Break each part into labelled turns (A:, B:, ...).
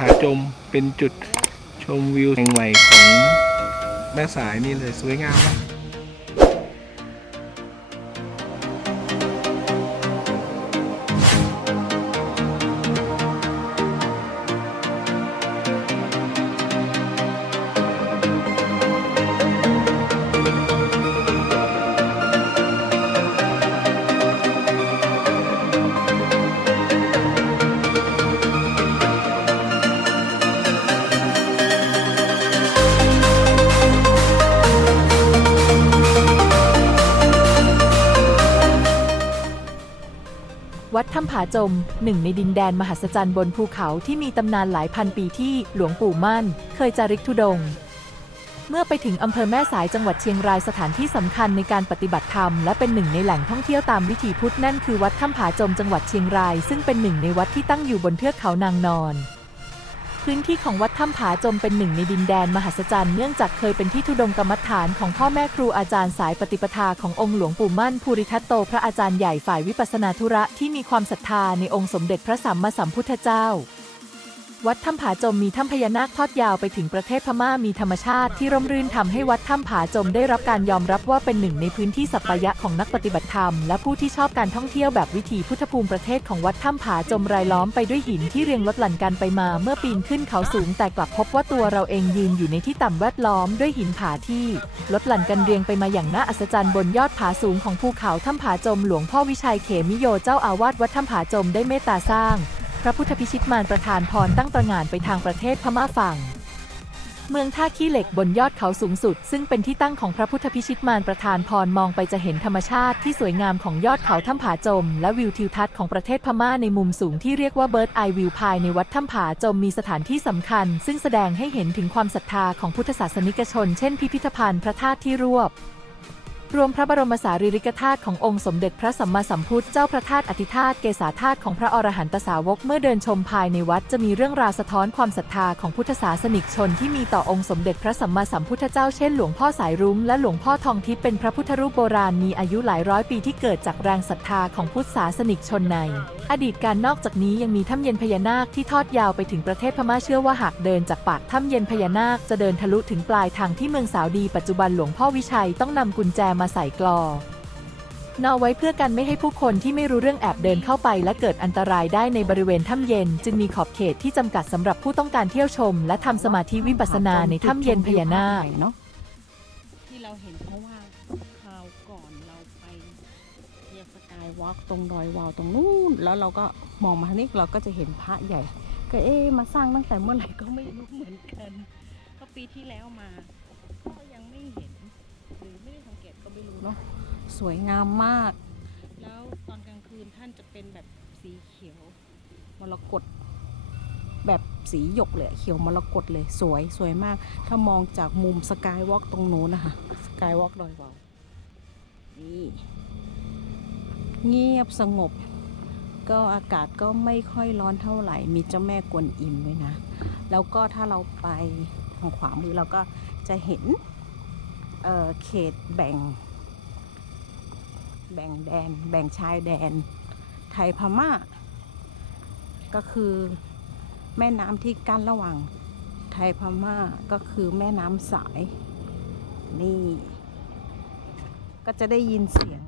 A: ผาจมเป็นจุดชมวิวแห่งใหม่ของแม่สายนี่เลยสวยงามมาก
B: ผาจม หนึ่งในดินแดนมหัศจรรย์บนภูเขาที่มีตำนานหลายพันปีที่หลวงปู่มั่น เคยจาริกธุดง เมื่อไปถึงอำเภอแม่สายจังหวัดเชียงรายสถานที่สำคัญในการปฏิบัติธรรมและเป็นหนึ่งในแหล่งท่องเที่ยวตามวิถีพุทธนั่นคือวัดถ้ำผาจมจังหวัดเชียงราย ซึ่งเป็นหนึ่งในวัดที่ตั้งอยู่บนเทือกเขานางนอน พื้นที่ของวัดถ้ำผาจมเป็นหนึ่งในดินแดนมหัศจรรย์เนื่องจากเคยเป็นที่ทุดงกรรมฐานของพ่อแม่ครูอาจารย์สายปฏิปทาขององค์หลวงปู่มั่นภูริทัตโต พระอาจารย์ใหญ่ฝ่ายวิปัสนาธุระที่มีความศรัทธาในองค์สมเด็จพระสัมมาสัมพุทธเจ้า วัดถ้ำผาจมมีถ้ำพญานาคทอดยาวไปถึงประเทศพม่ามีธรรมชาติที่ร่มรื่นทำให้วัดถ้ำผาจมได้รับการยอมรับว่าเป็นหนึ่งในพื้นที่สัปยะของนักปฏิบัติธรรม และผู้ที่ชอบการท่องเที่ยวแบบวิถีพุทธภูมิประเทศของวัดถ้ำผาจมรายล้อมไปด้วยหินที่เรียงลดหลั่นกันไปมา เมื่อปีนขึ้นเขาสูง แต่กลับพบว่าตัวเราเองยืนอยู่ในที่ต่ำแวดล้อมด้วยหินผาที่ลดหลั่นกันเรียงไปมาอย่างน่าอัศจรรย์บนยอดผาสูงของภูเขาถ้ำผาจมหลวงพ่อวิชัยเขมิโยเจ้าอาวาสวัดถ้ำผาจมได้เมตตาสร้าง พระพุทธพิชิตมารประธานพรตั้งตระหง่านไปทางประเทศพม่าฝั่ง เมืองท่าขี้เหล็กบนยอดเขาสูงสุด ซึ่งเป็นที่ตั้งของพระพุทธพิชิตมารประธานพรมองไปจะเห็นธรรมชาติที่สวยงามของยอดเขาถ้ำผาจม และวิวทิวทัศน์ของประเทศพม่าในมุมสูงที่เรียกว่าเบิร์ดไอวิวภายในวัดถ้ำผาจมมีสถานที่สำคัญ ซึ่งแสดงให้เห็นถึงความศรัทธาของพุทธศาสนิกชน เช่นพิพิธภัณฑ์พระธาตุที่รวบ รวมพระบรมสารีริกธาตุขององค์สมเด็จพระสัมมาสัมพุทธเจ้าพระธาตุอธิธาตุเกษาธาตุของพระอรหันตสาวกเมื่อเดินชมภายในวัดจะมีเรื่องราวสะท้อนความศรัทธาของพุทธศาสนิกชนที่มีต่อองค์สมเด็จพระสัมมาสัมพุทธเจ้าเช่นหลวงพ่อสายรุ้งและหลวงพ่อทองทิพย์เป็นพระพุทธรูปโบราณมีอายุหลายร้อยปีที่เกิดจากแรงศรัทธาของพุทธศาสนิกชนใน อดีตการนอกจากนี้ยังมีถ้ำเย็นพญานาคที่ทอดยาวไปถึงประเทศพม่าเชื่อว่าหากเดินจากปากถ้ำเย็นพญานาคจะเดินทะลุถึงปลายทางที่เมืองสาวดีปัจจุบันหลวงพ่อวิชัยต้องนำกุญแจมาใส่กลอนอไว้เพื่อกันไม่ให้ผู้คนที่ไม่รู้เรื่องแอบเดินเข้าไปและเกิดอันตรายได้ในบริเวณถ้ำเย็น จึงมีขอบเขตที่จำกัดสำหรับผู้ต้องการเที่ยวชม และทำสมาธิวิปัสสนาในถ้ำเย็นพญานาค
C: เนาะ
D: ที่เราเห็นเพราะว่าคราวก่อนเราไปเรียสกายวอล์กตรงดอยวาวตรงนู้นแล้วเราก็มองมาทางนี้เราก็จะเห็นพระใหญ่ ก็เอ๊มาสร้างตั้งแต่เมื่อไหร่ก็ไม่รู้เหมือนกันก็ปีที่แล้วมา นาะ
C: สวยงามมาก
D: แล้วตอนกลางคืนท่านจะเป็นแบบสีเขียว
C: มรกตแบบสีหยกเลยอะเขียวมรกตเลยสวยสวยมาก ถ้ามองจากมุมสกายวอล์กตรงโน้นนะคะสกายวอล์กดอยวาวนี่เงียบสงบ ก็อากาศก็ไม่ค่อยร้อนเท่าไหร่ มีเจ้าแม่กวนอิมด้วยนะ แล้วก็ถ้าเราไปทางขวามือเราก็จะเห็นเอ่อเขตแบ่ง แบ่งแดน แบ่งชายแดน ไทยพม่า ก็คือแม่น้ำที่กั้นระหว่างไทยพม่าก็คือแม่น้ำสาย นี่ ก็จะได้ยินเสียง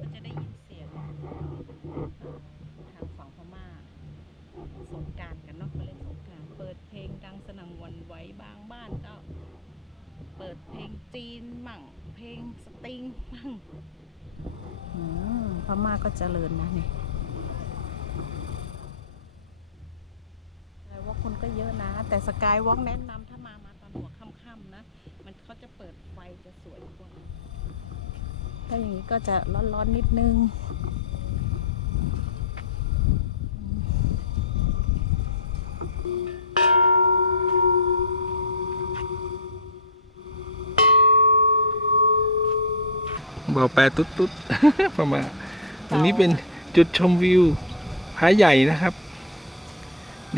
D: ก็จะได้ยินเสียงทางฝั่งพม่าสงกรารกันเนาะเขาเล่นสงกรารเปิดเพลงดังสนั่นหวันไหวบางบ้านก็ เปิดเพลงจีนมั่ง เพลงส ตริงมั่ง
C: อืมพม่าก็เจริญนะเนี่ยสกายวอล์กคนก็เยอะนะ แต่สกายวอล์กแนะนำ
D: ถ้ามามาตอนหัวค่ำๆนะ มันเขาจะเปิดไฟจะสวยกว่า
C: ถ้าอย่างนี้ก็จะร้อนๆนิดนึง
A: บอกแปลตุ๊ดตุ๊ดประมาณตรงนี้เป็นจุดชมวิวผาใหญ่นะครับ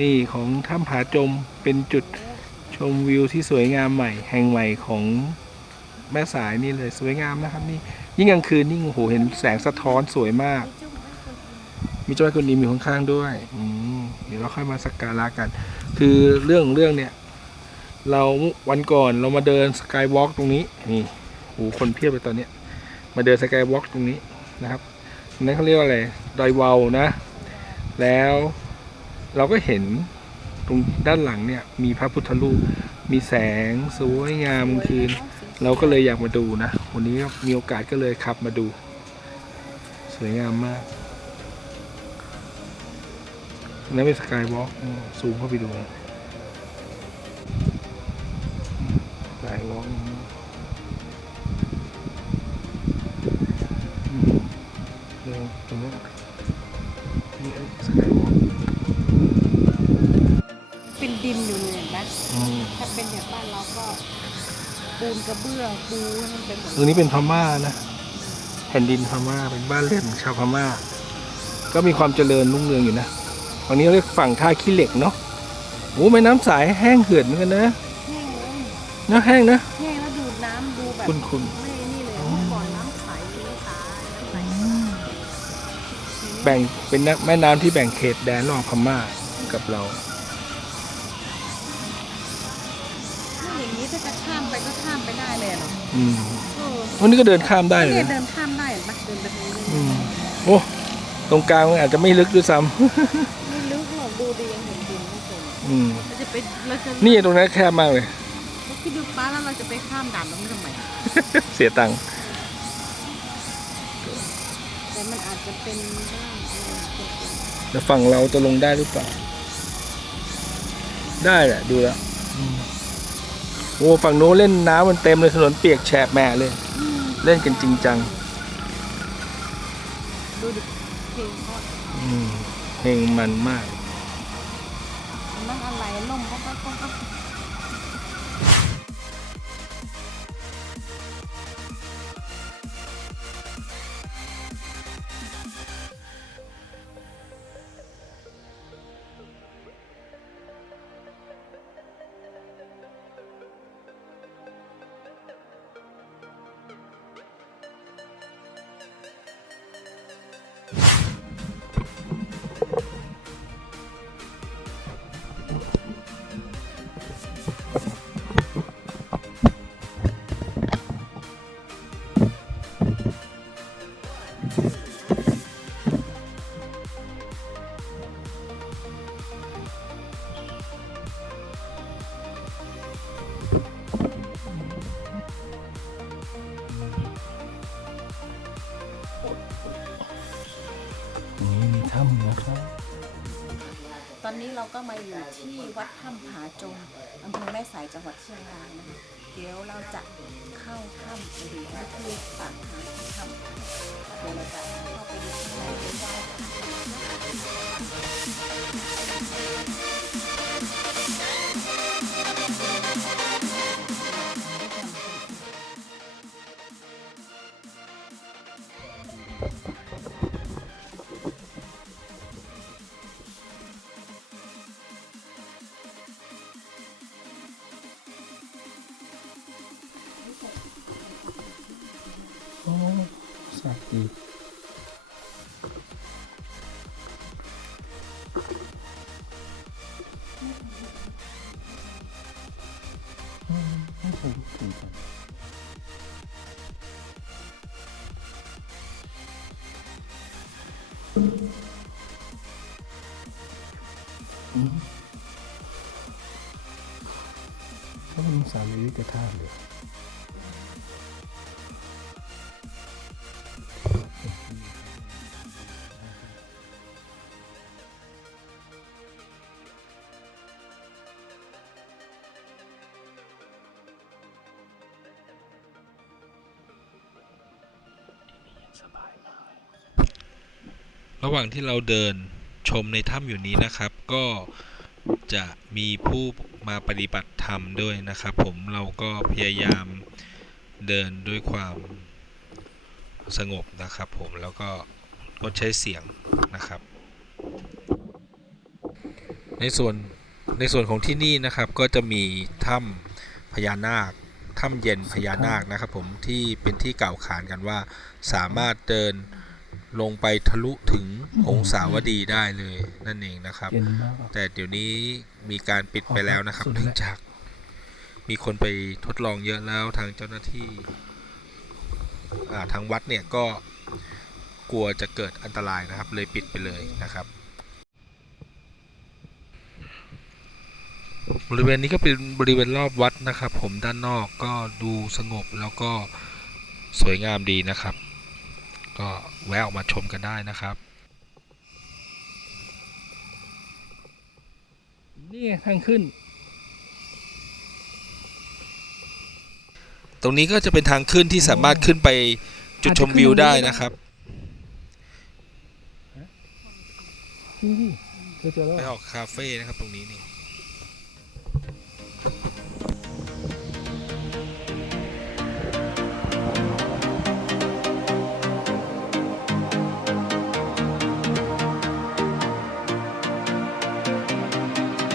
A: นี่ของถ้ำผาจมเป็นจุดชมวิวที่สวยงามใหม่ แห่งใหม่ของแม่สายนี่เลยสวยงามนะครับ นี่ยิ่งกลางคืนนี่โอ้โหเห็นแสงสะท้อนสวยมาก มีเจ้าแม่กวนอิมอยู่ข้างๆด้วยอืมเดี๋ยวเราค่อยมาสักการะกัน คือเรื่องของเรื่องเนี่ย เราวันก่อนเรามาเดินสกายวอล์กตรงนี้นี่โอ้โหคนเพียบเลยตอนเนี้ย มาเดินสกายวอล์กตรงนี้นะครับนั้นเขาเรียกว่าอะไรดอยวาวนะ แล้วเราก็เห็นตรงด้านหลังเนี่ยมีพระพุทธรูปมีแสงสวยงามกลางคืน เราก็เลยอยากมาดูนะ วันนี้มีโอกาสก็เลยขับมาดู สวยงามมากนั่นเป็นสกายวอล์กซูมเข้าไปดู กระ
D: เบื้องปูให้มันเป็นเหมือน
A: ตรงนี้เป็นพม่านะแผ่นดินพม่าเป็นบ้านเรือนของชาวพม่า ก็มีความเจริญรุ่งเรืองอยู่นะฝั่งนี้เรียกฝั่งท่าขี้เหล็กเนาะโอ้แม่น้ำสายแห้งเหือดเหมือนกันนะ
D: แห้งเลย
A: นะแห้งนะ
D: แห้งแล้วดูดน้ำดูแบบ
A: คุณคุณ
D: ไม่นี่เลยเมื่อก่อนน้ำใสไม่ตายน้ำใส
A: แบ่งเป็นน้ำแม่น้ำที่แบ่งเขตแดนระหว่างพม่ากับเรา
D: ถ้า อะเนาะ
A: อืม
D: เออ
A: วันนี้ก็เดินข้ามได้เลย
D: เนี่ย
A: นะ
D: เดินข้ามได้เห็นปะเดินไปตรงนี้
A: อืมโอ้ตรงกลางมันอาจจะไม่ลึกด้วยซ้
D: ไม่ลึกหรอกดูดียังเห็นดินไม่เจอำ
A: อืม
D: เราจะไปเราจะ
A: นี่ตรงนั้นแคบมากเลย
D: เราคิดดูป้าแล้วเราจะไปข้ามด่านตรงนี้ทำไม
A: เสียตังค์
D: แต่มันอาจจะเป็นบ้านเออเป็น
A: แต่ฝั่งเราจะลงได้หรือเปล่า ได้แหละ ดูแล้วอืม โอ้ฝั่งโน้นเล่นน้ำมันเต็มเลยถนนเปียกแฉะแหม่เลย
D: อืม
A: เล่นกันจริงจัง
D: ดูดิเพลงเพราะ
A: อืมเพลงมันมาก
D: อันนั่นอะไรล่มก็ก็ก็ก็
A: นี่มี ถ้ำนะครับ
D: ตอนนี้เราก็มาอยู่ที่วัดถ้ำผาจงอำเภอแม่สายจังหวัดเชียงรายนะคะเดี๋ยวเราจะเข้าถ้ำไปดูนี่คือปากทางถ้ำเดี๋ยวเราจะเข้าไปดูข้างในไปไห
A: โอ้สักดีอืมไม่เคยรู้ถึงกันอืมก็เป็นสามวิกธาตุเลย
E: ระหว่างที่เราเดินชมในถ้ำอยู่นี้นะครับ ก็จะมีผู้มาปฏิบัติธรรมด้วยนะครับ ผมเราก็พยายามเดินด้วยความสงบนะครับ ผมแล้วก็งดใช้เสียงนะครับ ในส่วนในส่วนของที่นี่นะครับก็จะมีถ้ำพญานาค ถ้ำเย็นพญานาคนะครับผมที่เป็นที่กล่าวขานกันว่า สามารถเดิน
A: ลงไปทะลุถึงองศาวดีได้เลยนั่นเองนะครับ
E: เย็นมาก
A: แต่เดี๋ยวนี้มีการปิดไปแล้วนะครับ
E: สุดแล้ว
A: เนื่องจากมีคนไปทดลองเยอะแล้วทางเจ้าหน้าที่อ่าทางวัดเนี่ยก็กลัวจะเกิดอันตรายนะครับ เลยปิดไปเลยนะครับ บริเวณนี้ก็เป็นบริเวณรอบวัดนะครับ ผมด้านนอกก็ดูสงบแล้วก็สวยงามดีนะครับ ก็แวะออกมาชมกันได้นะครับ
E: นี่ไงทางขึ้น
A: ตรงนี้ก็จะเป็นทางขึ้นที่สามารถขึ้นไปจุดชมวิวได้นะครับ
E: จริงดิเธอเจอแล้ว
A: ไปออกคาเฟ่นะครับตรงนี้นี่